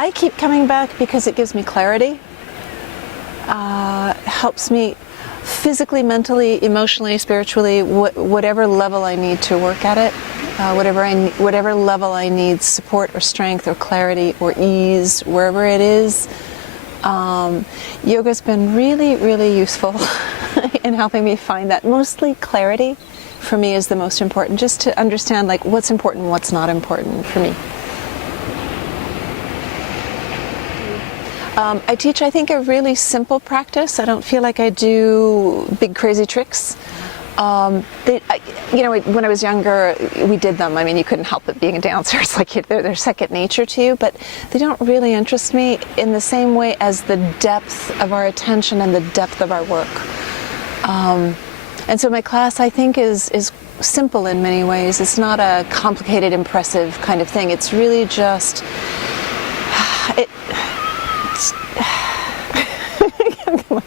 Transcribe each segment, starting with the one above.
I keep coming back because it gives me clarity. Helps me physically, mentally, emotionally, spiritually, whatever level I need to work at it, whatever level I need support or strength or clarity or ease, wherever it is. Yoga's been really, really useful in helping me find that. Mostly clarity for me is the most important, just to understand like what's important, what's not important for me. I teach, I think, a really simple practice. I don't feel like I do big crazy tricks. When I was younger, we did them. I mean, you couldn't help it being a dancer. It's like they're second nature to you, but they don't really interest me in the same way as the depth of our attention and the depth of our work. And so my class, I think, is simple in many ways. It's not a complicated, impressive kind of thing. It's really just like,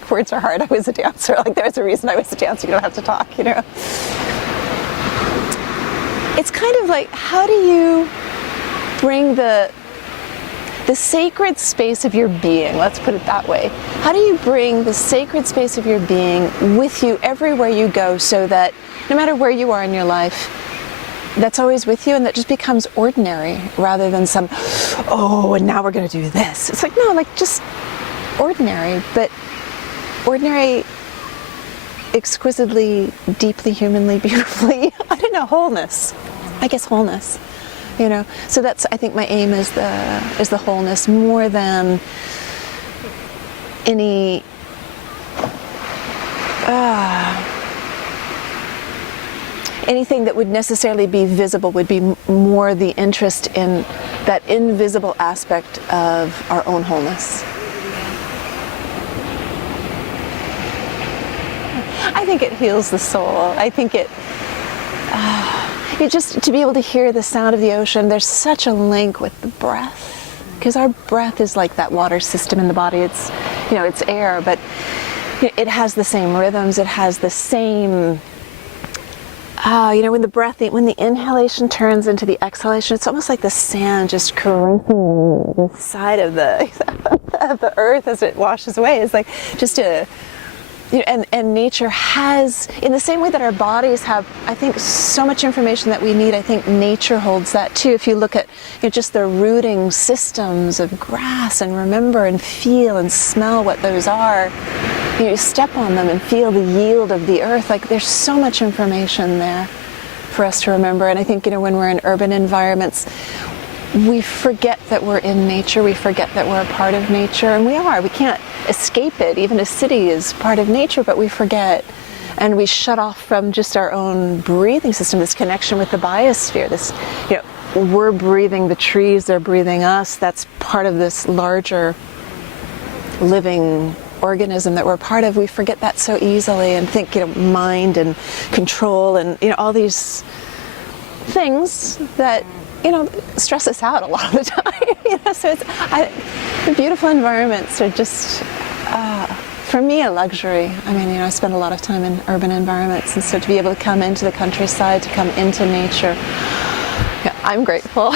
words are hard. I was a dancer. Like, there's a reason I was a dancer. You don't have to talk, you know. It's kind of like, how do you bring the sacred space of your being, let's put it that way. How do you bring the sacred space of your being with you everywhere you go, so that no matter where you are in your life, that's always with you, and that just becomes ordinary rather than some, oh, and now we're going to do this. It's like, no, like just ordinary, but ordinary, exquisitely, deeply, humanly, beautifully, I don't know, wholeness. I guess wholeness, you know. So that's, I think my aim is the wholeness, more than any anything that would necessarily be visible. Would be more the interest in that invisible aspect of our own wholeness. I think it heals the soul. I think it just to be able to hear the sound of the ocean. There's such a link with the breath, because our breath is like that water system in the body. It's, you know, it's air, but it has the same rhythms. It has the same. When the inhalation turns into the exhalation, it's almost like the sand just caressing the side of the of the earth as it washes away. It's like just a. And nature has, in the same way that our bodies have, I think, so much information that we need, I think nature holds that too. If you look at just the rooting systems of grass and remember and feel and smell what those are, you step on them and feel the yield of the earth. Like, there's so much information there for us to remember. And I think, when we're in urban environments, we forget that we're in nature, we forget that we're a part of nature, and we are. We can't escape it. Even a city is part of nature, but we forget. And we shut off from just our own breathing system, this connection with the biosphere, this, we're breathing the trees, they're breathing us. That's part of this larger living organism that we're part of. We forget that so easily and think, mind and control and, all these things that, stress us out a lot of the time. So the beautiful environments are just, for me, a luxury. I mean, I spend a lot of time in urban environments, and so to be able to come into the countryside, to come into nature, I'm grateful.